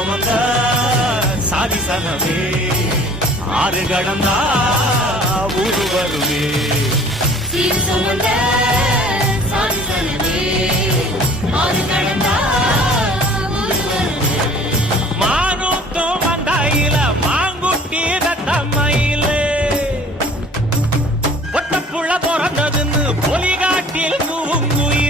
சுமந்த சாதிசனமே ஆறு கடந்தா ஊரு வருமே சீர் சுமந்த சாதிசனமே ஆறு கடந்தா ஊரு வருமே மானூத்தும் மந்தாயில மாங்குட்டி தத்தம்மையில ஒட்டப்புள்ள பிறந்ததுன்னு பொலிகாட்டில் தூங்குயில